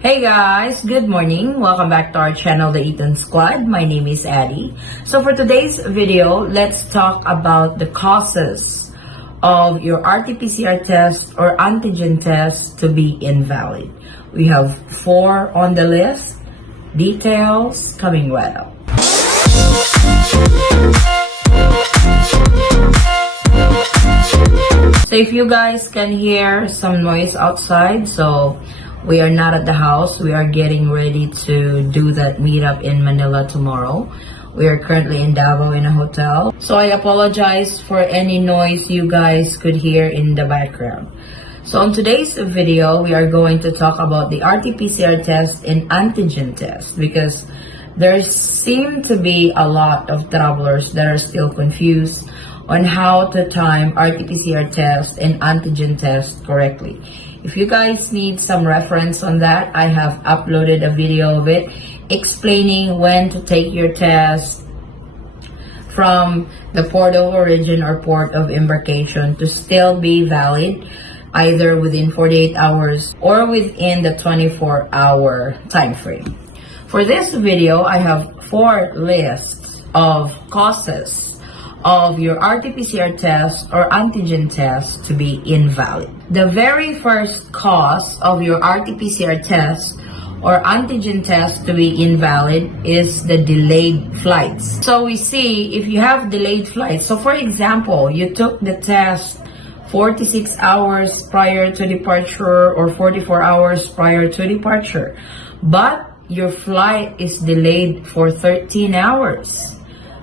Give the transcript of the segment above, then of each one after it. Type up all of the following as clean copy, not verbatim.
Hey guys, good morning. Welcome back to our channel, the Eaton Squad. My name is Addie. So for today's video, let's talk about the causes of your RT-PCR test or antigen test to be invalid. We have 4 on the list. Details coming right up. So if you guys can hear some noise outside, so we are not at the house. We are getting ready to do that meetup in Manila tomorrow. We are currently in Davao in a hotel. So I apologize for any noise you guys could hear in the background. So on today's video, we are going to talk about the RT-PCR test and antigen test because there seem to be a lot of travelers that are still confused on how to time RT-PCR test and antigen test correctly. If you guys need some reference on that, I have uploaded a video of it explaining when to take your test from the port of origin or port of embarkation to still be valid either within 48 hours or within the 24-hour time frame. For this video, I have 4 lists of causes of your RT-PCR test or antigen test to be invalid. The very first cause of your RT-PCR test or antigen test to be invalid is the delayed flights. So we see if you have delayed flights. So for example, you took the test 46 hours prior to departure or 44 hours prior to departure, but your flight is delayed for 13 hours.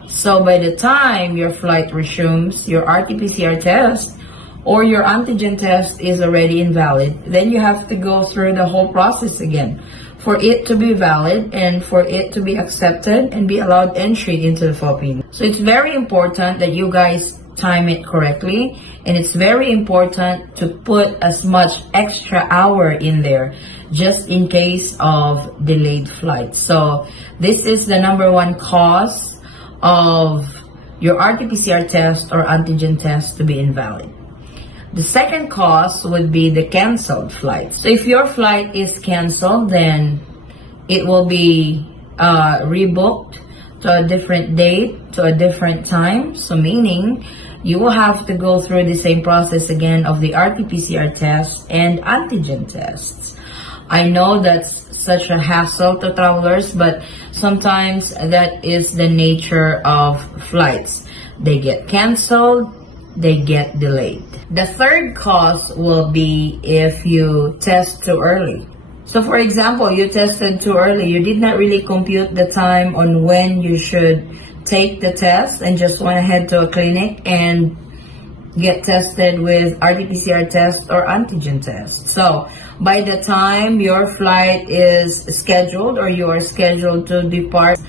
So by the time your flight resumes, your RT-PCR test or your antigen test is already invalid. Then you have to go through the whole process again for it to be valid and for it to be accepted and be allowed entry into the Philippines. So it's very important that you guys time it correctly, and it's very important to put as much extra hour in there just in case of delayed flights. So this is the number 1 cause of your RT-PCR test or antigen test to be invalid. The second cause would be the canceled flight. So if your flight is canceled, then it will be rebooked to a different date, to a different time. So meaning you will have to go through the same process again of the RT-PCR test and antigen tests. I know that's such a hassle to travelers, but sometimes that is the nature of flights. They get canceled, they get delayed. The third cause will be if you test too early. So for example, you tested too early. You did not really compute the time on when you should take the test and just went ahead to a clinic and get tested with RT-PCR test or antigen test. So by the time your flight is scheduled or you are scheduled to depart,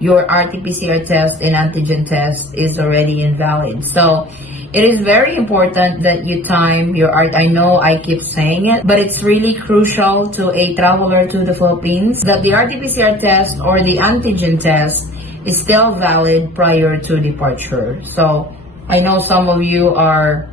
your RT-PCR test and antigen test is already invalid. So it is very important that you time your I know I keep saying it, but it's really crucial to a traveler to the Philippines that the RT-PCR test or the antigen test is still valid prior to departure. So I know some of you are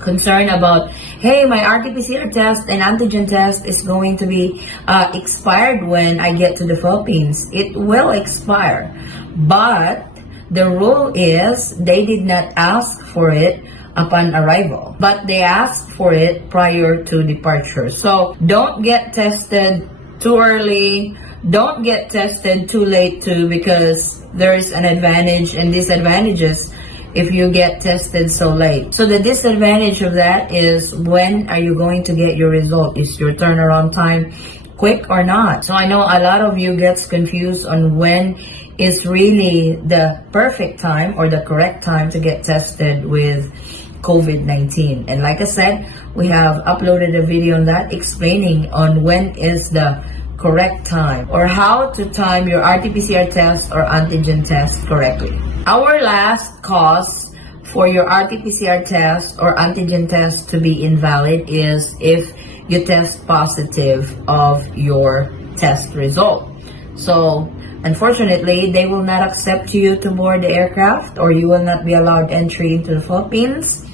concerned about, hey, my RT-PCR test and antigen test is going to be expired when I get to the Philippines. It will expire, but the rule is they did not ask for it upon arrival, but they asked for it prior to departure. So don't get tested too early. Don't get tested too late too, because there's an advantage and disadvantages if you get tested so late. So the disadvantage of that is, when are you going to get your result? Is your turnaround time quick or not? So I know a lot of you gets confused on when is really the perfect time or the correct time to get tested with COVID-19. And like I said, we have uploaded a video on that explaining on when is the correct time or how to time your RT-PCR test or antigen test correctly. Our last cause for your RT-PCR test or antigen test to be invalid is if you test positive of your test result. So unfortunately, they will not accept you to board the aircraft, or you will not be allowed entry into the Philippines.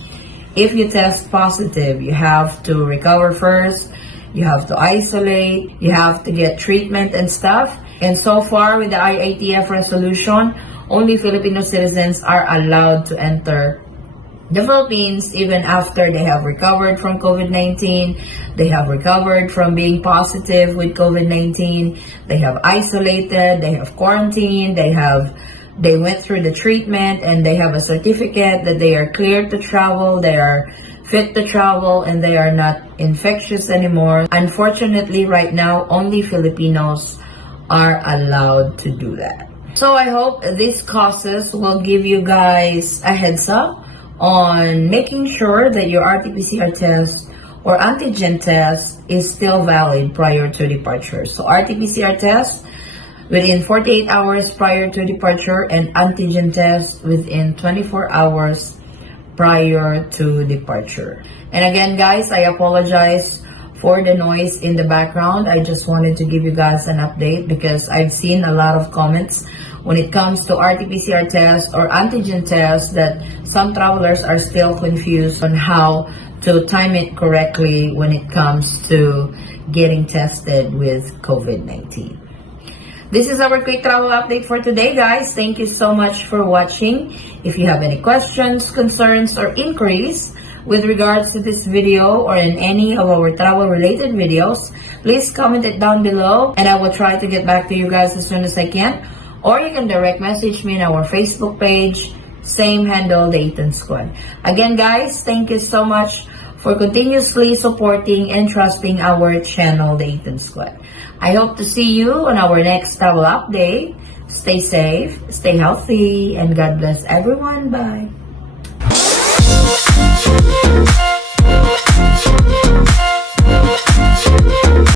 If you test positive, you have to recover first you have to isolate, you have to get treatment and stuff. And so far with the IATF resolution, only Filipino citizens are allowed to enter the Philippines even after they have recovered from COVID-19, they have recovered from being positive with COVID-19, they have isolated, they have quarantined, they went through the treatment, and they have a certificate that they are cleared to travel, they are fit to travel, and they are not infectious anymore. Unfortunately, right now, only Filipinos are allowed to do that. So I hope these causes will give you guys a heads up on making sure that your RT-PCR test or antigen test is still valid prior to departure. So RT-PCR test within 48 hours prior to departure, and antigen test within 24 hours prior to departure. And again, guys, I apologize for the noise in the background. I just wanted to give you guys an update because I've seen a lot of comments when it comes to RT-PCR test or antigen test that some travelers are still confused on how to time it correctly when it comes to getting tested with COVID-19. This is our quick travel update for today, guys. Thank you so much for watching. If you have any questions, concerns, or inquiries with regards to this video or in any of our travel related videos, please comment it down below and I will try to get back to you guys as soon as I can. Or you can direct message me in our Facebook page, same handle, the Eaton Squad. Again, guys, thank you so much for continuously supporting and trusting our channel, the Eaton Squad. I hope to see you on our next travel update. Stay safe, stay healthy, and God bless everyone. Bye.